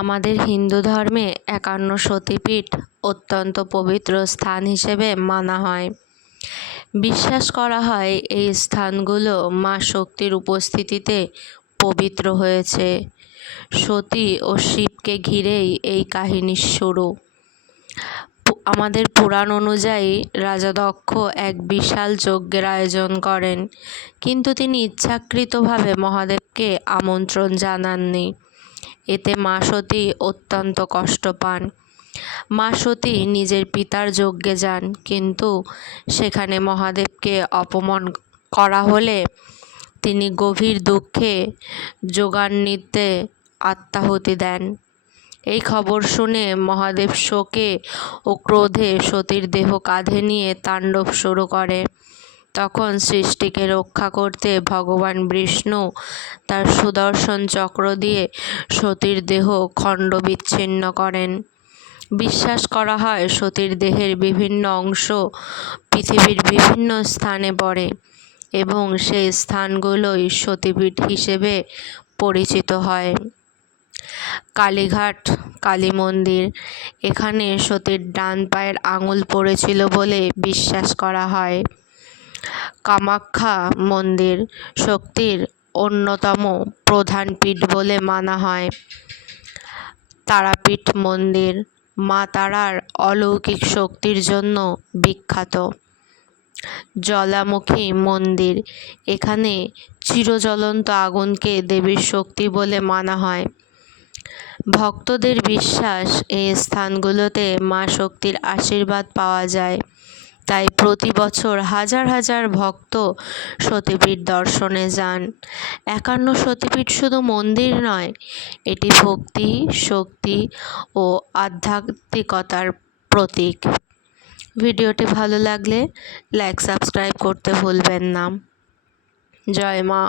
আমাদের হিন্দু ধর্মে ৫১ সতীপীঠ অত্যন্ত পবিত্র স্থান হিসেবে মানা হয়। বিশ্বাস করা হয় এই স্থানগুলো মা শক্তির উপস্থিতিতে পবিত্র হয়েছে। সতী ও শিবকে ঘিরেই এই কাহিনীর শুরু। আমাদের পুরাণ অনুযায়ী রাজা দক্ষ এক বিশাল যজ্ঞের আয়োজন করেন, কিন্তু তিনি ইচ্ছাকৃতভাবে মহাদেবকে আমন্ত্রণ জানাননি। এতে মা সতী অত্যন্ত কষ্ট পান। মা সতী নিজের পিতার যজ্ঞে যান, কিন্তু সেখানে মহাদেবকে অপমান করা হলে তিনি গভীর দুঃখে যোগান্বিতে আত্মাহুতি দেন। এই খবর শুনে মহাদেব শোকে ও ক্রোধে সতীর দেহ কাঁধে নিয়ে তাণ্ডব শুরু করে। তখন সৃষ্টিকে রক্ষা করতে ভগবান বিষ্ণু তার সুদর্শন চক্র দিয়ে সতীর দেহ খণ্ড বিচ্ছিন্ন করেন। বিশ্বাস করা হয় সতীর দেহের বিভিন্ন অংশ পৃথিবীর বিভিন্ন স্থানে পড়ে এবং সেই স্থানগুলোই সতীপীঠ হিসেবে পরিচিত হয়। কালীঘাট কালী মন্দির, এখানে সতীর ডান পায়ের আঙুল পড়েছিল বলে বিশ্বাস করা হয়। কামাখ্যা মন্দির শক্তির অন্যতম প্রধান পীঠ বলে মানা হয়। তারাপীঠ মন্দির মা তারার অলৌকিক শক্তির জন্য বিখ্যাত। জ্বালামুখী মন্দির, এখানে চিরজ্বলন্ত আগুনকে দেবীর শক্তি বলে মানা হয়। ভক্তদের বিশ্বাস এই স্থানগুলোতে মা শক্তির আশীর্বাদ পাওয়া যায়, তাই প্রতি বছর হাজার হাজার ভক্ত সতীপীঠ দর্শনে যান। ৫১ সতীপীঠ শুধু মন্দির নয়, এটি ভক্তি, শক্তি ও আধ্যাত্মিকতার প্রতীক। ভিডিওটি ভালো লাগলে লাইক, সাবস্ক্রাইব করতে ভুলবেন না। জয় মা।